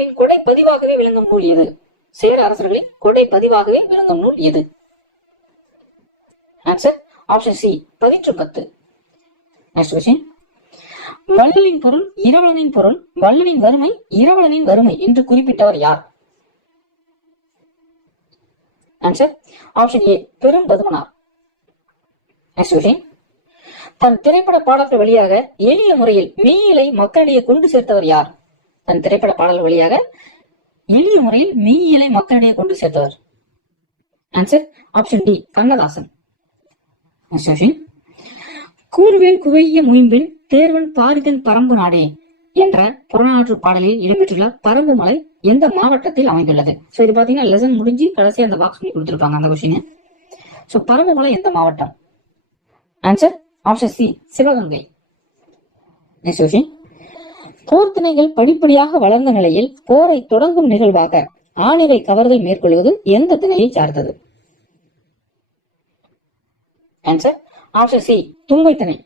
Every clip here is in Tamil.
அரசர்களின் கொடை பதிவாகவே விளங்கும் நூல் எது? சேர அரசர்களின் கொடை பதிவாகவே விளங்கும் நூல் எது? ஆன்சர் ஆப்ஷன் சி, பதிற்று பத்து. Next question. வள்ளலின் பொருள் இரவலனின் பொருள், வள்ளலின் வறுமை இரவலனின் வறுமை என்று குறிப்பிட்டவர் யார்? ஆன்சர் ஆப்ஷன் ஏ, பெரும் பதுமனார். Next question. தன் திரைப்பட பாடல்கள் வழியாக எளிய முறையில் மெய்யியலை மக்களிடையே கொண்டு சேர்த்தவர் யார்? தன் திரைப்பட பாடல்கள் வழியாக எளிய முறையில் மெய்யியலை மக்களிடையே கொண்டு சேர்த்தவர். Answer option D, Kannadasan. Next question. கூறுவேல் குவைய முயம்பின் தேர்வன் பாரிதன் பரம்பு நாடே என்ற புறநானூற்று பாடலில் இடம்பெற்றுள்ள பரம்பு மலை எந்த மாவட்டத்தில் அமைந்துள்ளது? சோ இது பாத்தீங்கன்னா லெசன் முடிஞ்சு கடைசியா அந்த பாக்ஸ் பண்ணி கொடுத்திருப்பாங்க அந்த கொஸ்டின். சோ பரம்பு மலை எந்த மாவட்டம்? Answer option C, Sivaganga. Next question. போர் திணைகள் படிப்படியாக வளர்ந்த நிலையில் போரை தொடங்கும் நிகழ்வாக ஆணிரை கவர்தல் மேற்கொள்வது எந்த திணையை சார்ந்தது? ஆன்சர் ஆப்ஷன் சி, தும்பை திணை.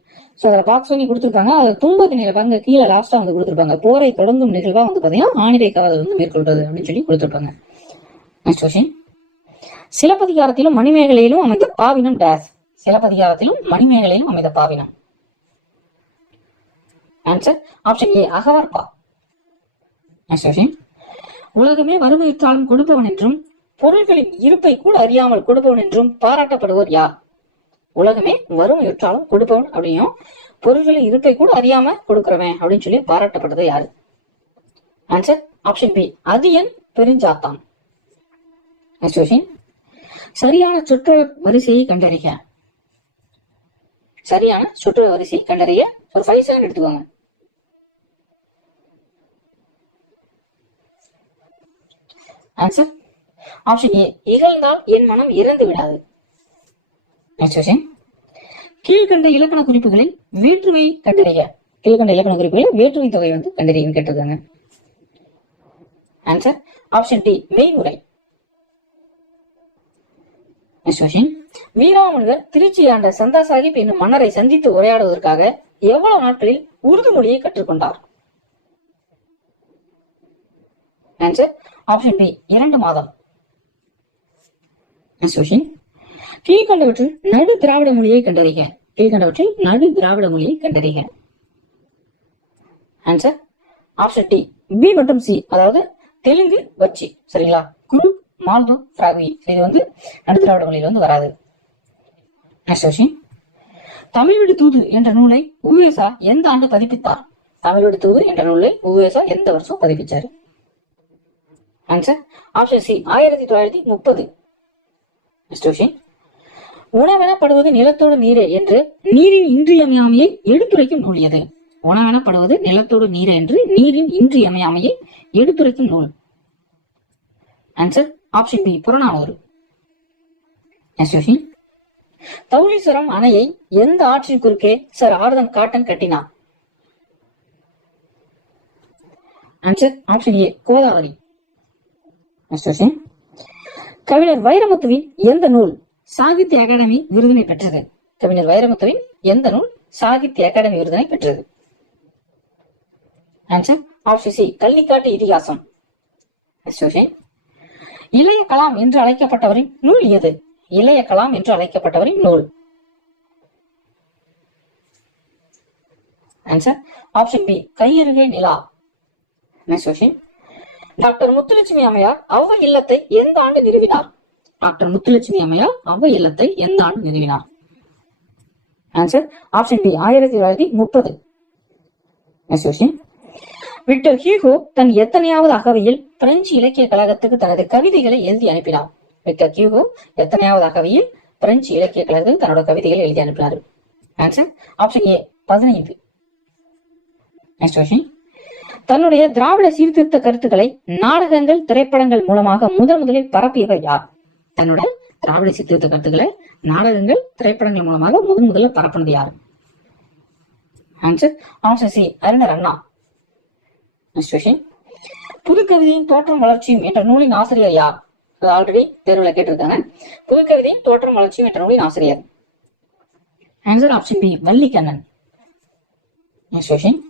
சோ அதுல பாக்ஸ் பண்ணி கொடுத்திருப்பாங்க. அது தும்பை திணையில பாருங்க, கீழே லாஸ்டா வந்து கொடுத்திருப்பாங்க. போரை தொடங்கும் நிகழ்வா வந்து பாத்தீங்கன்னா ஆணிரை கவர்தல் வந்து மேற்கொள்றது அப்படின்னு சொல்லி கொடுத்திருப்பாங்க. Next question. சிலப்பதிகாரத்திலும் மணிமேகலையிலும் அமைந்த பாவினம் டேஸ். சிலப்பதிகாரத்திலும் மணிமேகலையிலும் அமைந்த பாவினம். ஆன்சர் ஆப்ஷன் ஏ, அகவற்பா. Next question. உலகமே வறுமையுற்றாலும் கொடுப்பவன் என்றும் பொருள்களின் இருப்பை கூட அறியாமல் கொடுப்பவன் என்றும் பாராட்டப்படுவோர் யார்? உலகமே வறுமையுற்றாலும் கொடுப்பவன் அப்படியும் பொருள்களின் இருப்பை கூட அறியாம கொடுக்கிறவன் அப்படின்னு சொல்லி பாராட்டப்பட்டது யாரு? Answer option B, Athiyan Perunchathan. Next question. சரியான சொற்றொடர் வரிசையை கண்டறிக. சரியான சொற்றொடர் வரிசையை கண்டறிய ஒரு 5 செகண்ட் எடுத்துக்கோங்க. ஆன்சர் ஆப்ஷன் ஏ, இகழ்ந்தால் என் மனம் இறந்து விடாது. Next question. கீழ்கண்ட இலக்கண குறிப்புகளில் வேற்றுமையை கண்டறிய. கீழ்கண்ட இலக்கண குறிப்புகளில் வேற்றுமை தொகை வந்து கண்டறியன்னு கேட்டிருக்காங்க. ஆன்சர் ஆப்ஷன் டி, மெய்முறை. Next question. வீராமுனிவர் திருச்சி ஆண்ட சந்தா சாஹிப் என்னும் மன்னரை சந்தித்து உரையாடுவதற்காக எவ்வளவு நாட்களில் உருது மொழியை கற்றுக்கொண்டார்? ஆன்சர் ஆப்ஷன் பி, 2 மாதம். Next question. கீழ்கண்டவற்றில் நடு திராவிட மொழியை கண்டறிக. கீழ்கண்டவற்றில் நடு திராவிட மொழியை கண்டறிக. ஆன்சர் ஆப்ஷன் டி, பி மற்றும் சி, அதாவது தெலுங்கு வச்சி. சரிங்களா? குரு மால்தோ பிராகுயி, இது வந்து நடு திராவிட மொழியில வந்து வராது. Next question. தமிழ் வீடு தூது என்ற நூலை உவேசா எந்த ஆண்டு பதிப்பித்தார்? தமிழ் வீடு தூது என்ற நூலை உவேசா எந்த வருஷம் பதிப்பிச்சாரு? Answer option C, 1930. Next question. உணவெனப்படுவது நிலத்தோடு நீரே என்று நீரின் இன்றியமையாமையை எடுத்துரைக்கும் நூல் எது? உணவெனப்படுவது நிலத்தோடு நீரே என்று நீரின் இன்றியமையாமையை எடுத்துரைக்கும் நூல். Answer option B, Purananuru. Next question. Dowleswaram அணையை எந்த ஆற்றின் குறுக்கே சர் ஆர்தர் காட்டன் கட்டினார்? Answer option A, Godavari. Next question. கவிஞர் வைரமுத்துவின் எந்த நூல் சாகித்ய அகாடமி விருதினை பெற்றது? கவிஞர் வைரமுத்துவின் எந்த நூல் சாகித்ய அகாடமி விருதினை பெற்றது? ஆன்சர் ஆப்ஷன் சி, கள்ளிக்காட்டு இதிகாசம். இளைய கலாம் என்று அழைக்கப்பட்டவரின் நூல் எது? இளைய கலாம் என்று அழைக்கப்பட்டவரின் நூல். ஆன்சர் ஆப்ஷன் பி, கையருகே நிலா. Next question. டாக்டர் முத்துலட்சுமி அம்மையார் ஔவை இல்லத்தை எந்த ஆண்டு நிறுவினார்? டாக்டர் முத்துலட்சுமி அம்மையார் ஔவை இல்லத்தை எந்த ஆண்டு நிறுவினார்? Answer option D, 1930. Next question. Victor Hugo தன் எத்தனையாவது அகவையில் பிரெஞ்சு இலக்கிய கழகத்துக்கு தனது கவிதைகளை எழுதி அனுப்பினார்? விக்டர் ஹியூகோ எத்தனையாவது அகவையில் பிரெஞ்சு இலக்கிய கழகத்துக்கு தன்னோட கவிதைகளை எழுதி அனுப்பினார்? ஆன்சர் ஆப்ஷன் ஏ, 15. Next question. தன்னுடைய திராவிட சீர்திருத்த கருத்துக்களை நாடகங்கள் திரைப்படங்கள் மூலமாக முதலில் பரப்பியவர் யார்? தன்னுடைய திராவிட சீர்திருத்த கருத்துக்களை நாடகங்கள் திரைப்படங்கள் மூலமாக முதல்ல பரப்புனது யார்? ஆன்சர் ஆப்ஷன் சி, அறிஞர் அண்ணா. Next question. புதுக்கவிதையின் தோற்றம் வளர்ச்சியும் என்ற நூலின் ஆசிரியர் யார்? ஆல்ரெடி தேர்வுல கேட்டிருக்காங்க. புதுக்கவிதையின் தோற்றம் வளர்ச்சியும் என்ற நூலின் ஆசிரியர். Answer option B, Vallikannan. Next question.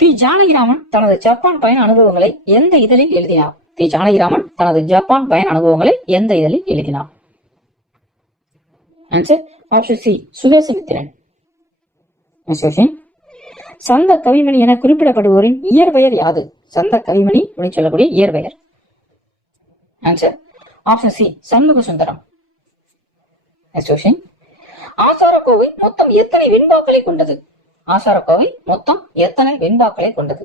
P Janakiraman தனது ஜப்பான் பயண அனுபவங்களை எந்த இதழில் எழுதினார்? பி ஜானகிராமன் தனது ஜப்பான் பயண அனுபவங்களை எந்த இதழில் எழுதினார்? Answer option C, Swadesamitran. சந்த கவிமணி என குறிப்பிடப்படுவோரின் இயற்பெயர் யாது? சந்த கவிமணி அப்படின்னு சொல்லக்கூடிய இயற்பெயர். Answer option C, Shanmuga Sundaram. Acharakkovai மொத்தம் எத்தனை வெண்பாக்களை கொண்டது? ஆசாரக்கோவை மொத்தம் எத்தனை வெண்பாக்களை கொண்டது?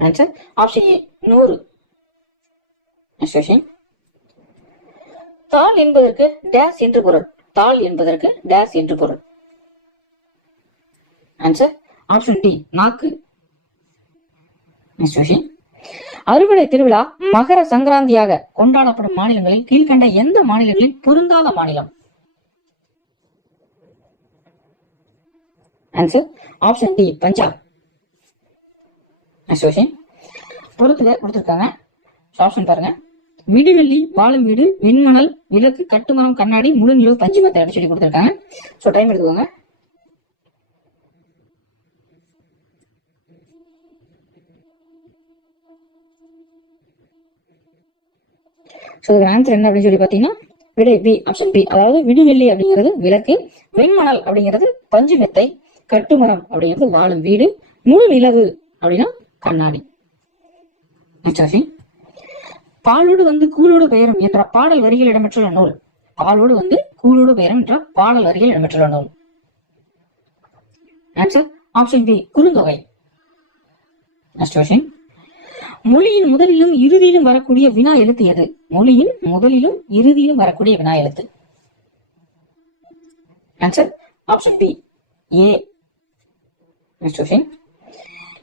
ஆன்சர் ஆப்ஷன் ஏ, 100. தாள் என்பதற்கு டேஸ் என்று பொருள். தாள் என்பதற்கு டேஸ் என்று பொருள். ஆன்சர் ஆப்ஷன் டி, நாக்கு. அறுவடை திருவிழா மகர சங்கராந்தியாக கொண்டாடப்படும் மாநிலங்களில் கீழ்கண்ட எந்த மாநிலங்களில் பொருந்தாத மாநிலம்? Answer option D, Punjab. பொறுத்துக கொடுத்திருக்காங்க. ஆப்ஷன் பாருங்க. விடுவெள்ளி, வாழும் வீடு, வெண்மணல், விளக்கு, கட்டுமரம், கண்ணாடி, முழு நிலவு, பஞ்சுமத்தை அப்படி சொல்லி கொடுத்திருக்காங்க. சோ டைம் எடுத்துக்கோங்க. ஆன்சர் என்ன அப்படின்னு சொல்லி பாத்தீங்கன்னா விடை பி, ஆப்ஷன் பி. அதாவது விடுவெள்ளி அப்படிங்கிறது விளக்கு, வெண்மணல் அப்படிங்கிறது பஞ்சு மெத்தை, கட்டுமரம் அப்படிங்கிறது வாழும் வீடு, முழு நிலவு அப்படின்னா கண்ணாடி. பாலோடு வந்து கூலோடு பெயரும் என்ற பாடல் வரிகள் இடம்பெற்றுள்ள நூல். பாலோடு வந்து கூலோடு பெயரும் என்ற பாடல் வரிகள் இடம்பெற்றுள்ள நூல். Answer option B, Kurunthokai. மொழியின் முதலிலும் இறுதியிலும் வரக்கூடிய வினா எழுத்து எது? மொழியின் முதலிலும் இறுதியிலும் வரக்கூடிய வினா எழுத்து. ஆன்சர் ஆப்ஷன் பி, ஏ.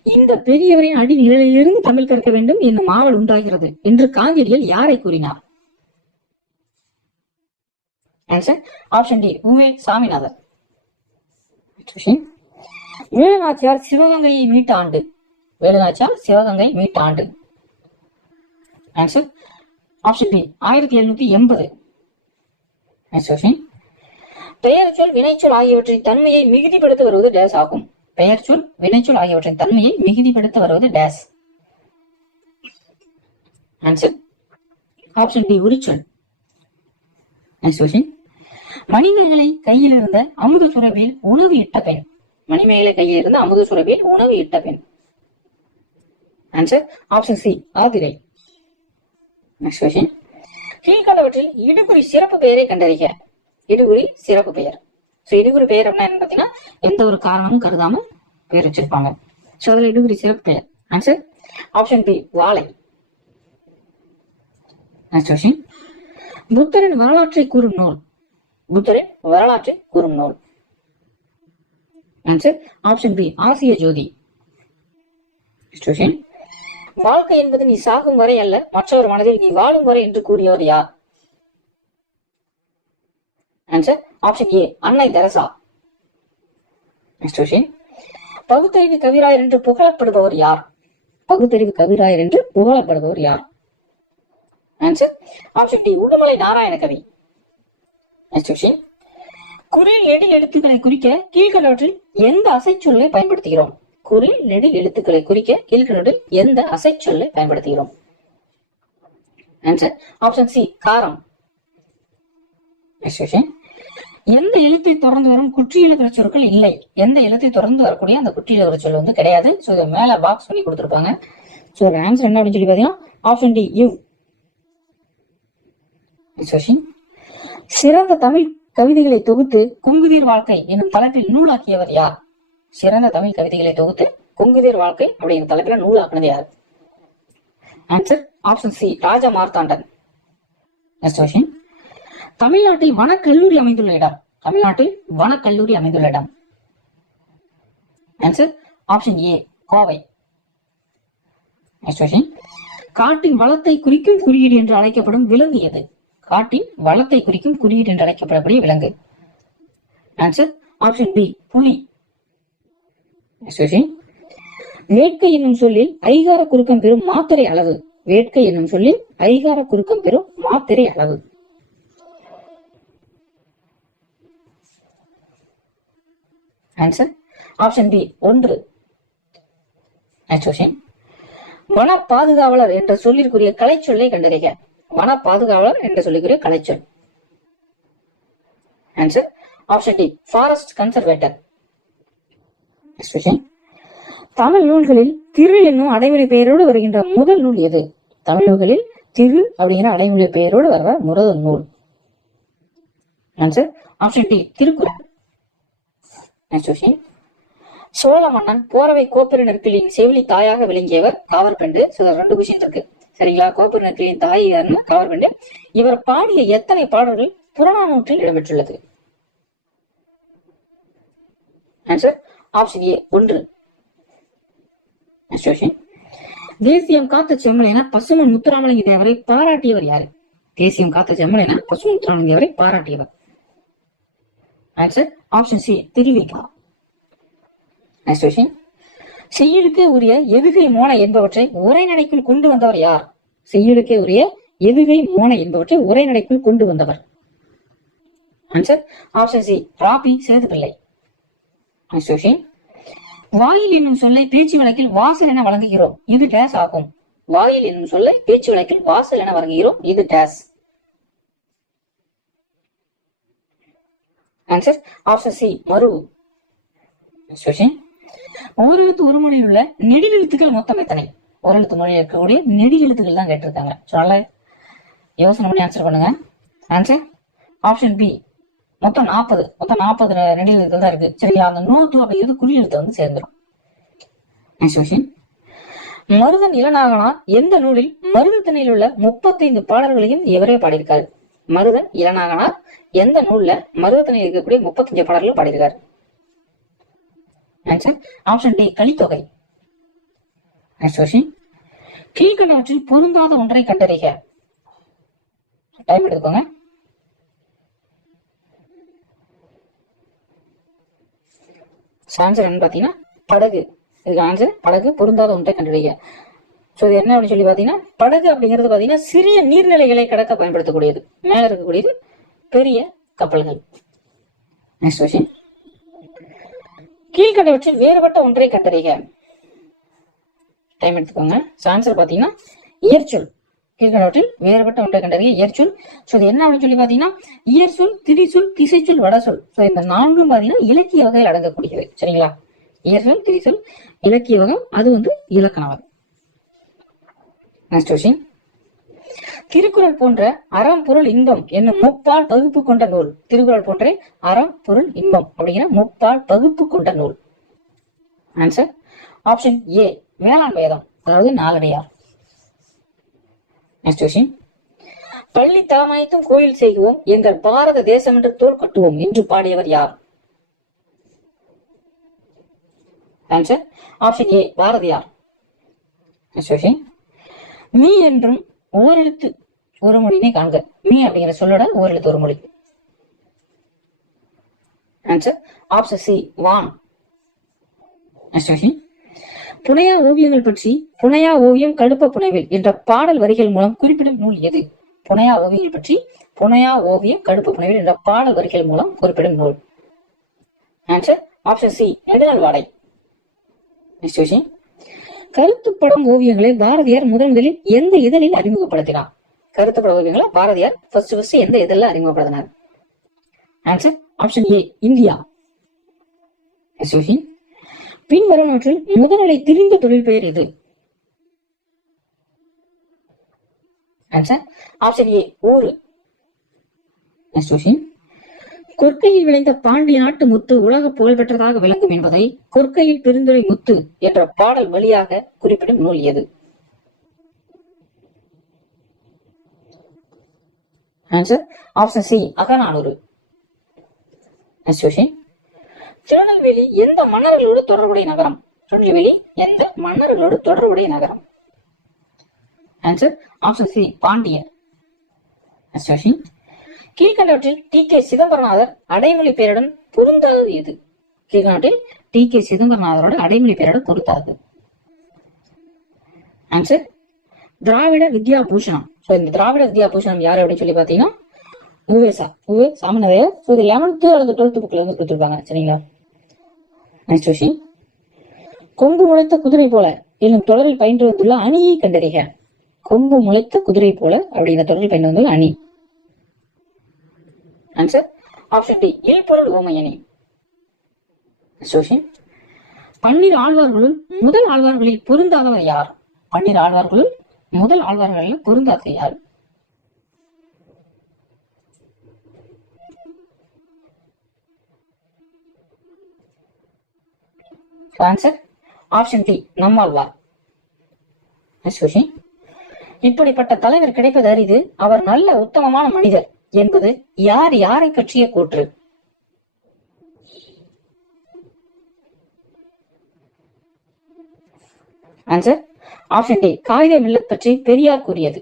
இந்த பெரியவரின் அடி நிழலிலிருந்து தமிழ் கற்க வேண்டும் என்னும் ஆவல் உண்டாகிறது என்று காந்தியடிகள் யாரை கூறினார்? Answer option D, U Ve Saminathan. Velu Nachiyar சிவகங்கையை மீட்ட ஆண்டு. வேலுநாச்சியார் சிவகங்கை மீட்ட ஆண்டு. Answer option B, 1780. பெயர் சொல், வினைச்சொல் ஆகியவற்றின் தன்மையை மிகுதிப்படுத்த வருவது டேஸ் ஆகும். பெயர் சொல், வினைச்சொல் ஆகியவற்றின் தன்மையை மிகுதிப்படுத்த வருவது டேஸ். ஆன்சர் ஆப்ஷன் டி, உரிச்சொல். மணிமேகலை கையில் இருந்த அமுத சுரபியில் உணவு இட்ட பெண். மணிமேகலை கையில் இருந்த அமுத சுரபியில் உணவு இட்ட பெண். Answer option C, Aathirai. கீழ்கண்டவற்றில் இடுகுறி சிறப்பு பெயரை கண்டறிக. இடுகுறி சிறப்பு பெயர். இடுகுறி பெயர் அப்படின்னா என்ன பாத்தீங்கன்னா எந்த ஒரு காரணமும் கருதாம பெயர் வச்சிருப்பாங்க. சோ அதுல இடுகுறி சிறப்பு பெயர். ஆன்சர் ஆப்ஷன் பி, வாழை. புத்தரின் வரலாற்றை கூறும் நூல். புத்தரின் வரலாற்றை கூறும் நூல். ஆன்சர் ஆப்ஷன் பி, ஆசிய ஜோதி. வாழ்க்கை என்பது நீ சாகும் வரை அல்ல, மற்றவர் மனதில் நீ வாழும் வரை என்று கூறியவர் யார்? ஆன்சர் ஆப்ஷன் ஏ, அன்னை தெரசா. பகுத்தறிவு கவிராயர் என்று புகழப்படுபவர் யார்? பகுத்தறிவு கவிராயர் என்று புகழப்படுபவர் யார்? Answer option D, Udumalai Narayana Kavi. குறில் நெடில் எழுத்துக்களை குறிக்க கீழ்கண்டவற்றில் எந்த அசைச்சொல்லை பயன்படுத்துகிறோம்? குறில் நெடில் எழுத்துக்களை குறிக்க கீழ்கண்டவற்றில் எந்த அசைச்சொல்லை பயன்படுத்துகிறோம்? ஆன்சர் ஆப்ஷன் சி, காரம். எந்த எழுத்தை தொடர்ந்து வரும் குற்றியலுகிற சொற்கள் இல்லை? எந்த எழுத்தை தொடர்ந்து வரக்கூடிய அந்த குற்றியலுகிற சொல் வந்து கிடையாது. சோ இதை மேல பாக்ஸ் பண்ணி கொடுத்திருப்பாங்க. சோ ஆன்சர் என்ன அப்படின்னு சொல்லி பாத்தீங்கன்னா ஆப்ஷன் டி, யூ. சிறந்த தமிழ் கவிதைகளை தொகுத்து குங்குதீர் வாழ்க்கை என்னும் தலைப்பில் நூலாக்கியவர் யார்? சிறந்த தமிழ் கவிதைகளை தொகுத்து குங்குதீர் வாழ்க்கை அப்படிங்கிற தலைப்பில நூலாக்குனது யார்? ஆன்சர் ஆப்ஷன் சி, ராஜா மார்த்தாண்டன். தமிழ்நாட்டில் வனக்கல்லூரி அமைந்துள்ள இடம். தமிழ்நாட்டில் வனக்கல்லூரி அமைந்துள்ள இடம். ஆன்சர் ஆப்ஷன் ஏ, கோவை. காட்டின் வளத்தை குறிக்கும் குறியீடு என்று அழைக்கப்படும் விலங்கு எது? காட்டின் வளத்தை குறிக்கும் குறியீடு என்று அழைக்கப்படக்கூடிய விலங்கு. ஆன்சர் ஆப்ஷன் பி, புலி. வேட்கை என்னும் சொல்லில் ஐகார குறுக்கம் பெறும் மாத்திரை அளவு. வேட்கை என்னும் சொல்லில் ஐகார குறுக்கம் பெறும் மாத்திரை அளவு. Answer option B 1. Next question. வன பாதுகாவலர் என்ற சொல்லிற்குரிய கலைச்சொல்லை கண்டறிக. வன பாதுகாவலர் என்ற சொல்லிற்குரிய கலைச்சொல். Answer option D forest conservator. Next question. Tamil நூல்களில் திரு என்னும் அடைமொழி பெயரோடு வருகின்ற முதல் நூல் எது? தமிழ் நூல்களில் திரு அப்படிங்கிற அடைமொழி பெயரோடு வர்ற முதல் நூல். Answer option D Thirukkural. Next question. Chola மன்னன் போரவை கோப்பெரு நெற்கிளியின் செவிலி தாயாக விளங்கியவர் காவற்பெண்டு. 2 கொஸ்டின் இருக்கு சரிங்களா. கோப்பெரு நெற்கிளியின் தாய் யாருன்னா காவற்பெண்டு. இவர் பாடிய எத்தனை பாடல்கள் புறநானூற்றில் இடம்பெற்றுள்ளது? ஆன்சர் ஆப்ஷன் ஏ 1. Next question. தேசியம் காத்த செம்மல் என பசுமன் முத்துராமலிங்க தேவரை பாராட்டியவர் யாரு? தேசியம் காத்த செம்மல் என பசுமன் முத்துராமலிங்க தேவரை பாராட்டியவர். Answer option C Thiru Vi Ka. Next question. செய்யுளுக்கே உரிய எதுகை மோன என்பவற்றை உரைநடைக்குள் கொண்டு வந்தவர் யார்? செய்யுளுக்கே உரிய எதுகை மோன என்பவற்றை உரைநடைக்குள் கொண்டு வந்தவர். ஆன்சர் ஆப்ஷன் சி ராபி சேதுப்பிள்ளை. Next question. வாயில் என்னும் சொல்லை பேச்சு வழக்கில் வாசல் என வழங்குகிறோம், இது டேஸ் ஆகும். வாயில் என்னும் சொல்லை பேச்சு வழக்கில் வாசல் என வழங்குகிறோம், இது டேஸ். ஆன்சர் ஆப்ஷன் சி மரு. Next question. ஓரெழுத்து ஒரு மொழியில் உள்ள நெடில் எழுத்துக்கள் மொத்தம் எத்தனை? ஓரெழுத்து மொழியில் இருக்கக்கூடிய நெடில் எழுத்துக்கள் தான் கேட்டிருக்காங்க. சொல்ல யோசனை பண்ணி ஆன்சர் பண்ணுங்க. ஆன்சர் ஆப்ஷன் பி மொத்தம் 40. மொத்தம் 40 நெடில் எழுத்துக்கள் தான் இருக்கு சரிங்களா. அந்த 102 அப்படிங்கிறது குறி எழுத்து வந்து சேர்ந்துடும். Next question. மருதன் இளநாகனார் எந்த நூலில் மருதத்திணையில் உள்ள 35 பாடல்களையும் எவரே பாடியிருக்காரு? மருதன் இளநாகனார் எந்த நூல்ல மருதத்திணையில் இருக்கக்கூடிய 35 பாடல்களும் பாடியிருக்காரு? Answer option D Kalithogai. Next question. கீழ்கண்டவற்றில் பொருந்தாத ஒன்றை கண்டறிக. டைம் எடுத்துக்கோங்க. ஆன்சர் என்ன பாத்தீங்கன்னா படகு. இதுக்கு ஆன்சர் படகு, பொருந்தாத ஒன்றை கண்டறிக. சோ இது என்ன அப்படின்னு சொல்லி பாத்தீங்கன்னா படகு அப்படிங்கிறது பாத்தீங்கன்னா சிறிய நீர்நிலைகளை கடக்க பயன்படுத்தக்கூடியது. மேல இருக்கக்கூடியது பெரிய கப்பல்கள். Next question. கீழ்கண்டவற்றில் வேறுபட்ட ஒன்றை கண்டறிக. டைம் எடுத்துக்கோங்க. ஆன்சர் பாத்தீங்கன்னா இயற்சொல். கீழ்கண்டவற்றில் வேறுபட்ட ஒன்றை கண்டறிக இயற்சொல். சோ இது என்ன அப்படின்னு சொல்லி பாத்தீங்கன்னா இயற்சொல், திரிசொல், திசைச்சொல், வடசொல். சோ இந்த 4ம் பாத்தீங்கன்னா இலக்கிய வகையில் அடங்கக்கூடியது சரிங்களா. இயற்சொல், திரிசொல், இலக்கிய வகை, அது வந்து இலக்கண வகை. Next question. திருக்குறள் போன்ற அறம் பொருள் இன்பம் என்னும் முப்பால் பகுப்பு கொண்ட நூல். திருக்குறள் போன்ற அறம் பொருள் இன்பம் அப்படிங்கிற முப்பால் பகுப்பு கொண்ட நூல். ஆன்சர் ஆப்ஷன் ஏ வேளாண் வேதம், அதாவது நாலடியார். Next question. பள்ளி தாமாய்த்தும் கோயில் செய்வோம், எங்கள் பாரத தேசம் என்று தோல் கட்டுவோம் என்று பாடியவர் யார்? ஆன்சர் ஆப்ஷன் ஏ பாரதியார். Next question. மீ என்றும் ஓரெழுத்து ஒரு மொழினே காண்க. மீ அப்படிங்கிற சொல்லோட ஓரெழுத்து ஒரு மொழி. ஆன்சர் ஆப்ஷன் சி வான். Next question. புனையா ஓவியங்கள் பற்றி புனையா ஓவியம் கடுப்ப புனைவில் என்ற பாடல் வரிகள் மூலம் குறிப்பிடும் நூல் எது? புனையா ஓவியங்கள் பற்றி புனையா ஓவியம் கடுப்ப புனைவில் என்ற பாடல் வரிகள் மூலம் குறிப்பிடும் நூல். ஆன்சர் ஆப்ஷன் சி நெடுநாள் வாடை. Next question. கருத்துப்படம் ஓவியங்களை பாரதியார் முதலில் எந்த இதழில் அறிமுகப்படுத்தினார்? கருத்துப்பட ஓவியங்களை பாரதியார் ஃபர்ஸ்ட் எந்த இதழில் அறிமுகப்படுத்தினார்? Answer option A India. பின்வருவனவற்றில் முதல்நிலை திரிந்த தொழில் பெயர் எது? ஆன்சர் ஆப்ஷன் ஏ ஊரு. Next question. கொற்கையில் விளைந்த பாண்டிய நாட்டு முத்து உலக புகழ்பெற்றதாக விளங்கும் என்பதை கொற்கையில் பெருந்துரை முத்து என்ற பாடல் வழியாக குறிப்பிடும் நூல் எது? Answer option C Agananuru. Next question. Tirunelveli எந்த மன்னர்களோடு தொடர்புடைய நகரம்? திருநெல்வேலி எந்த மன்னர்களோடு தொடர்புடைய நகரம்? ஆன்சர் ஆப்ஷன் சி பாண்டியர். Next question. கீழ்கண்டவற்றில் டி.கே. சிதம்பரநாதர் அடைமொழி பெயருடன் பொருந்தாதது எது? கீழ்கண்டவற்றில் டி.கே. சிதம்பரநாதரோட அடைமொழி பெயருடன் பொருந்தாது. ஆன்சர் திராவிட வித்யா பூஷணம். இந்த திராவிட வித்யா பூஷணம் யாரு அப்படின்னு சொல்லி பாத்தீங்கன்னா சாமிநாதையர். 11th அல்லது 12th புக்ல வந்து கொடுத்துருப்பாங்க சரிங்களா. Next question. கொம்பு முளைத்த குதிரை போல என்னும் தொடரில் பயின்று வந்துள்ள அணியை கண்டறிக. கொம்பு முளைத்த குதிரை போல அப்படிங்கிற தொடரில் பயின்று வந்துள்ள அணி. ஆன்சர் ஆப்ஷன் டி, இல்பொருள் ஓமையணி. பன்னிரு ஆழ்வார்களுள் முதல் ஆழ்வார்களில் பொருந்தாதவர் யார்? பன்னிரு ஆழ்வார்களுள் முதல் ஆழ்வார்களில் பொருந்தாதவர் யார்? Answer option D, Nammalvar. இப்படிப்பட்ட தலைவர் கிடைப்பது அரிது. அவர் நல்ல உத்தமமான மனிதர் என்பது யார் யாரை பற்றிய கூற்று? ஆன்சர் ஆப்ஷன் டி, காகித மில்லத் பற்றி பெரியார் கூறியது.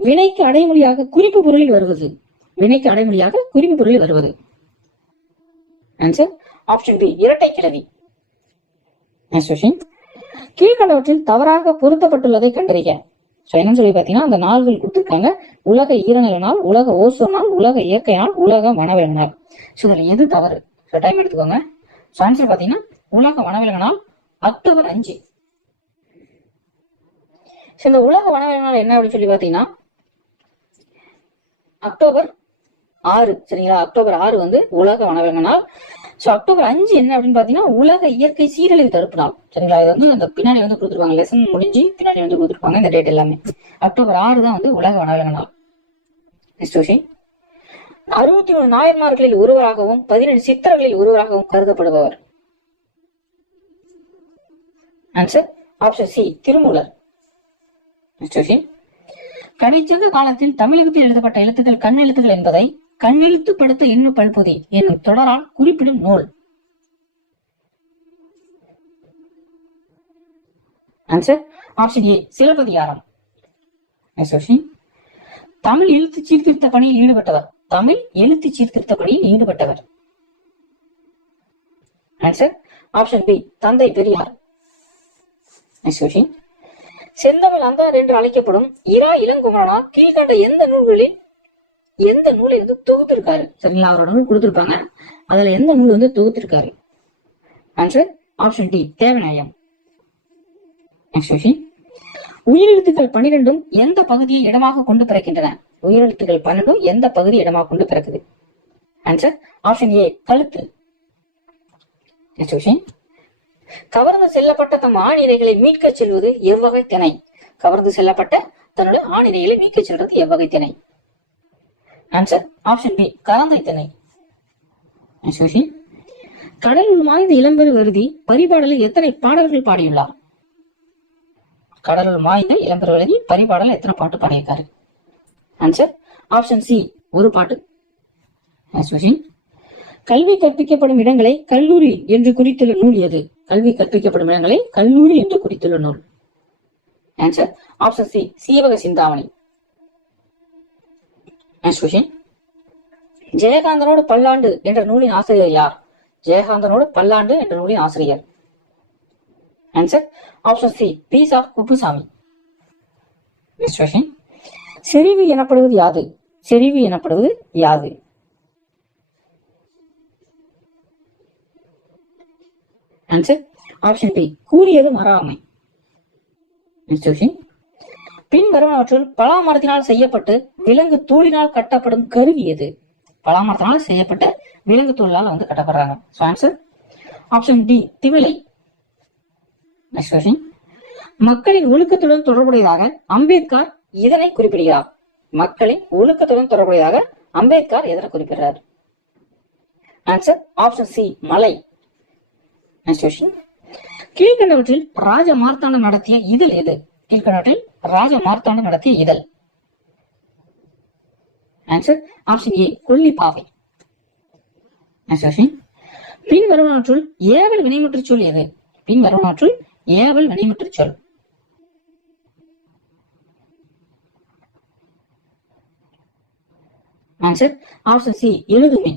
வினைக்கு அடைமொழியாக குறிப்பு பொருளில் வருவது. வினைக்கு அடைமொழியாக குறிப்பு பொருளில் வருவது. ஆன்சர் ஆப்ஷன் பி, இரட்டை கிளவி. கீழ்கண்டவற்றில் தவறாக பொருத்தப்பட்டுள்ளதை கண்டறிக. என்னன்னு சொல்லி பாத்தீங்கன்னா அந்த நாள்கள் கொடுத்திருக்காங்க. உலக ஈரநில நாள், உலக ஓசோன் நாள், உலக இயற்கை நாள், உலக வனவிலங்கு நாள். இதுல எது தவறு? டைம் எடுத்துக்கோங்க. ஆன்சர் பாத்தீங்கன்னா உலக வனவிலங்கு நாள் அக்டோபர் 5. இந்த உலக வனவிலங்கு நாள் என்ன அப்படின்னு சொல்லி பாத்தீங்கன்னா அக்டோபர் 6. சரிங்களா? அக்டோபர் 6 வந்து உலக வனவிலங்கு நாள். அக்டோபர் 5 என்ன அப்படின்னு பாத்தீங்கன்னா உலக இயற்கை சீரழிவு தடுப்பு நாள். சரிங்களா? இது வந்து அந்த பின்னாடி வந்து கொடுத்துருப்பாங்க. லெசன் முடிஞ்சு பின்னாடி வந்து கொடுத்துருப்பாங்க இந்த டேட் எல்லாமே. அக்டோபர் 6 தான் வந்து உலக வனவிலங்கு நாள். 63 நாயன்மார்களில் ஒருவராகவும் 17 சித்தர்களில் ஒருவராகவும் கருதப்படுபவர். Answer option C, Thirumoolar. கடைச்சங்க காலத்தில் தமிழகத்தில் எழுதப்பட்ட எழுத்துக்கள் கண் எழுத்துக்கள் என்பதை கண்ணெழுத்து படுத்த எண்ணு பல்பொதி என்னும் தொடரால் குறிப்பிடும் நூல். Answer option A, Silappathikaram. Tamil எழுத்து சீர்திருத்த பணியில் ஈடுபட்டவர். தமிழ் எழுத்து சீர்திருத்த பணியில் ஈடுபட்டவர். ஆன்சர் ஆப்ஷன் பி, தந்தை பெரியார். செந்தமிழ் அந்தார் என்று அழைக்கப்படும் இரா இளங்குமரனார் கீழ்கண்ட எந்த நூலை வந்து தொகுத்திருக்காரு? சரிங்களா? அவரோட நூல் கொடுத்திருப்பாங்க. அதுல எந்த நூல் வந்து தொகுத்திருக்காரு? ஆன்சர் ஆப்ஷன் டி, தேவநாயம். உயிரெழுத்துக்கள் 12 எந்த பகுதியை இடமாக கொண்டு பிறக்கின்றன? உயிரெழுத்துக்கள் 12 எந்த பகுதி இடமாக கொண்டு பிறக்குது? ஆன்சர் ஆப்ஷன் ஏ, கழுத்து. கவர்ந்து செல்லப்பட்ட தம் ஆணிரைகளை மீட்க செல்வது எவ்வகை திணை? கவர்ந்து செல்லப்பட்ட தன்னுடைய ஆணிரைகளை மீட்க செல்வது எவ்வகை திணை? ஆன்சர் ஆப்ஷன் பி, கரந்தை திணை. கடலுள் மாய்ந்த இளம்பெரு வருதி பரிபாடலில் எத்தனை பாடல்கள் பாடியுள்ளார்? கடலுள் மாய்ந்த இளம்பெரு வருதி பரிபாடலில் எத்தனை பாட்டு பாடியிருக்காரு? ஆன்சர் ஆப்ஷன் சி, ஒரு பாட்டு. கல்வி கற்பிக்கப்படும் இடங்களை கல்லூரி என்று குறித்துள்ள நூல் எது? கல்வி கற்பிக்கப்படும் இடங்களை கல்லூரி என்று குறித்துள்ள நூல். Answer option C, Seevaka Chintamani. ஜெயகாந்தனோடு பல்லாண்டு என்ற நூலின் ஆசிரியர் யார்? ஜெயகாந்தனோடு பல்லாண்டு என்ற நூலின் ஆசிரியர். ஆன்சர் ஆப்ஷன் சி, பீஸ் ஆஃப் குப்புசாமி. செறிவு எனப்படுவது யாது? செறிவு எனப்படுவது யாது? ஆன்சர் ஆப்ஷன் பி, கூறியது மறாமை. பின் வருவனவற்றுள் பலாமரத்தினால் செய்யப்பட்டு விலங்கு தூளினால் கட்டப்படும் கருவி எது? பலாமரத்தினால் செய்யப்பட்ட விலங்கு தூளால் வந்து கட்டப்படுறாங்க. ஆன்சர் ஆப்ஷன் டி, திமிலை. மக்களின் ஒழுக்கத்துடன் தொடர்புடையதாக அம்பேத்கர் இதனை குறிப்பிடுகிறார். மக்களின் ஒழுக்கத்துடன் தொடர்புடையதாக அம்பேத்கர் எதனை குறிப்பிடுறார்? ஆன்சர் ஆப்ஷன் சி, மலை. கீழ்கண்டவற்றில் ராஜ மார்த்தாண்டம் நடத்திய இதழ் எது? கீழ்கண்டவற்றில் ராஜ மார்த்தாண்டம் நடத்திய இதழ். Answer option A, Kollippavai. பின் வருவனவற்றுள் ஏவல் வினைமுற்று சொல் எது? பின் வருவனவற்றுள் ஏவல் வினைமுற்று சொல். ஆன்சர் ஆப்ஷன் சி, எழுதுமை.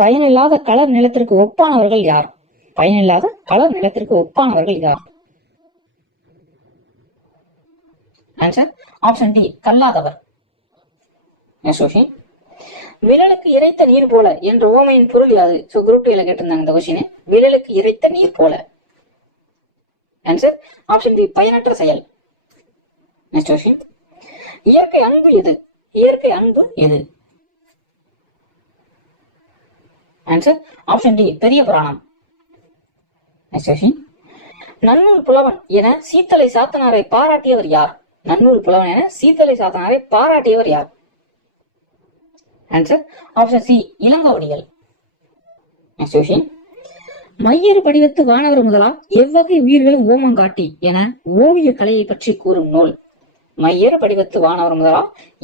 பயனில்லாத களர் நிலத்திற்கு ஒப்பானவர்கள் யார்? பயனில்லாத களர் நிலத்திற்கு ஒப்பானவர்கள் யார்? ஆன்சர் ஆப்ஷன் டி, கல்லாதவர். விரலுக்கு இறைத்த நீர் போல என்ற ஓமையின் பொருள் யாது? சோ குரூப் 2 கேட்டிருந்தாங்க இந்த கொஸ்டின். விரலுக்கு இறைத்த நீர் போல. ஆன்சர் ஆப்ஷன் பி பயனற்ற செயல். Next question. இயற்கை அன்பு எது? இயற்கை அன்பு எது? ஆன்சர் ஆப்ஷன் டி பெரிய புராணம். Next question. நன்னூல் புலவன் என சீத்தலை சாத்தனாரை பாராட்டியவர் யார்? நன்னூல் புலவன் என சீத்தலை சாத்தனாரை பாராட்டியவர் யார்? Answer option C Ilango Adigal. Next question. மையறு படிவத்து வானவர் முதலா எவ்வகை உயிர்களும் ஓமம் காட்டி என ஓவிய கலையை பற்றி கூறும் நூல். மையறு படிவத்து வானவர் முதலா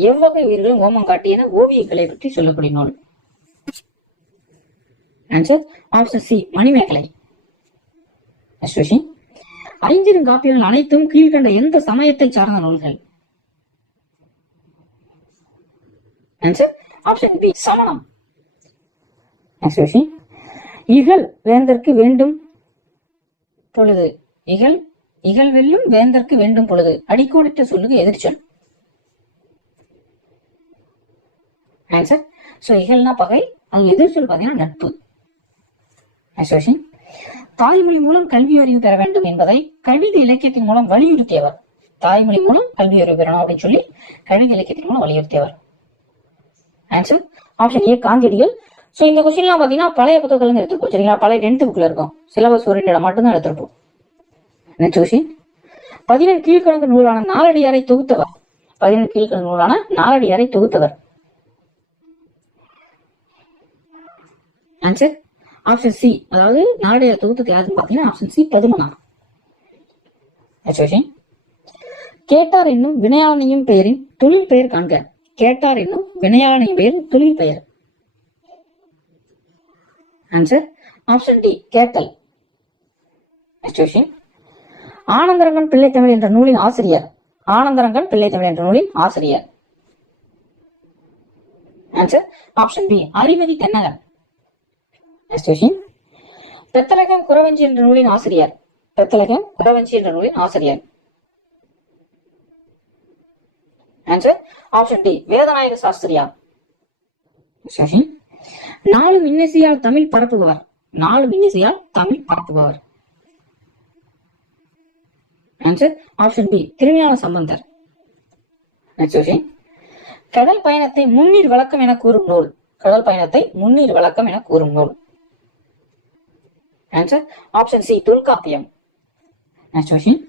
எவ்வகை உயிர்களும் ஓமம் காட்டி என ஓவிய கலை பற்றி சொல்லக்கூடிய நூல். Answer option C Manimekalai. Next question. ஐஞ்சிறுகாப்பியங்கள் அனைத்தும் கீழ்கண்ட எந்த சமயத்தை சார்ந்த நூல்கள்? ஆன்சர் ஆப்ஷன் பி சமணம். Next question. இகழ் வேந்தற்கு வேண்டும் பொழுது இகழ் இகழ் வெல்லும் வேந்தற்கு வேண்டும் பொழுது அடிக்கோடிட்ட சொல்லுக்கு எதிர்ச்சொல். ஆன்சர் சோ இகழ்னா பகை, அது எதிர்ச்சொல் பாத்தீங்கன்னா நட்பு. Next question. தாய்மொழி மூலம் கல்வி அறிவு பெற வேண்டும் என்பதை கவிதை இலக்கியத்தின் மூலம் வலியுறுத்தியவர். தாய்மொழி மூலம் கல்வி அறிவு பெறணும் அப்படின்னு சொல்லி கவிதை இலக்கியத்தின் மூலம் வலியுறுத்தியவர். ஆன்சர் ஆப்ஷன் ஏ காந்தியடிகள். சோ இந்த கொஸ்டின் எல்லாம் பாத்தீங்கன்னா பழைய புத்தகத்துல இருந்து எடுத்துருப்போம். சரிங்களா? பழைய 10th புக்ல இருக்கும். சிலபஸ் ஓரியன்டா மட்டும்தான் எடுத்திருப்போம். Next question. 17 கீழ்கணக்கு நூலான நாலடியாரை தொகுத்தவர். 17 கீழ்கணக்கு நூலான நாலடியாரை தொகுத்தவர். ஆன்சர் ஆப்ஷன் சி, அதாவது நாலடியார் தொகுத்தது யாருன்னு பாத்தீங்கன்னா option C Padumanar. Next question. கேட்டார் என்னும் வினையாளனையும் பெயரின் தொழில் பெயர் காண்க. கேட்டார் என்னும் வினையாளனையும் பெயரின் தொழில் பெயர். ஆன்சர் ஆப்ஷன் டி கேட்டல். Next question. ஆனந்தரங்கன் பிள்ளைத்தமிழ் என்ற நூலின் ஆசிரியர். ஆனந்தரங்கன் பிள்ளைத்தமிழ் என்ற நூலின் ஆசிரியர். ஆன்சர் ஆப்ஷன் பி அறிவதி தென்னகன். Next question. பெத்தலகம் குறவஞ்சி என்ற நூலின் ஆசிரியர். பெத்தலகம் குறவஞ்சி என்ற நூலின் ஆசிரியர். ஆன்சர் ஆப்ஷன் டி வேதநாயக சாஸ்திரியா. Next question. நாளும் இன்னிசையால் தமிழ் பரப்புபவர். நாளும் இன்னிசையால் தமிழ் பரப்புபவர். Answer option B Thirugnana Sambandar. Next question. கடல் பயணத்தை முன்னீர் வழக்கம் என கூறும் நூல். கடல் பயணத்தை முன்னீர் வழக்கம் என கூறும் நூல். Answer option C Tolkappiyam. Next question.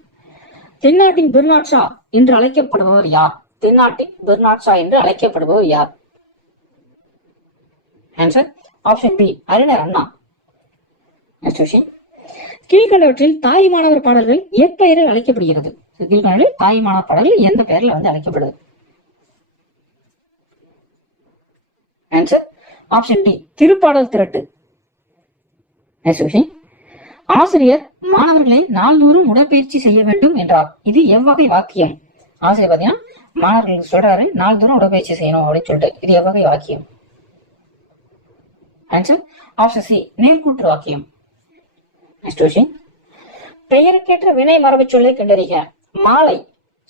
தென்னாட்டின் பெர்னாட் ஷா என்று அழைக்கப்படுபவர் யார்? தென்னாட்டின் பெர்னாட் ஷா என்று அழைக்கப்படுபவர் யார்? ஆன்சர் ஆப்ஷன் பி அறிஞர் அண்ணா. Next question. கீழ்கண்டவற்றில் தாய்மானவர் பாடல்கள் எப்பெயரில் அழைக்கப்படுகிறது? கீழ்கண்டவற்றில் தாய்மானவர் பாடல்கள் எந்த பெயரில் அழைக்கப்படுது? ஆன்சர் ஆப்ஷன் டி திருப்பாடல் திரட்டு. Next question. ஆசிரியர் மாணவர்களை நாள்தோறும் உடற்பயிற்சி செய்ய வேண்டும் என்றார். இது எவ்வகை வாக்கியம்? ஆசிரியர் பாத்தீங்கன்னா மாணவர்களுக்கு சொல்றாரு நாள்தோறும் உடற்பயிற்சி செய்யணும் அப்படின்னு சொல்லிட்டு. இது எவ்வகை வாக்கியம்? ஆன்சர் ஆப்ஷன் சி நேர்கூற்று வாக்கியம். Next question. பெயருக்கேற்ற வினை மரபு சொல்லை கண்டறிக. மாலை.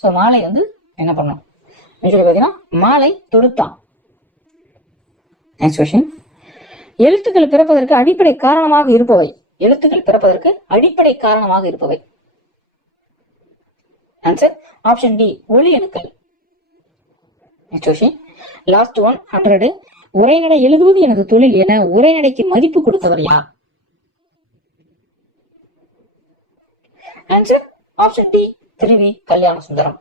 சோ மாலை என்ன பண்ணும் பாத்தீங்கன்னா மாலை தொடுத்தான். Next question. எழுத்துக்கள் பிறப்பதற்கு அடிப்படை காரணமாக இருப்பவை. எழுத்துக்கள் பிறப்பதற்கு அடிப்படை காரணமாக இருப்பவை. ஆன்சர் ஆப்ஷன் டி ஒலி அணுக்கள். Next question. Last one 100. உரைநடை எழுதுவது எனது தொழில் என உரைநடைக்கு மதிப்பு கொடுத்தவர் யார்? ஆன்சர் ஆப்ஷன் டி திருவி கல்யாண சுந்தரம்.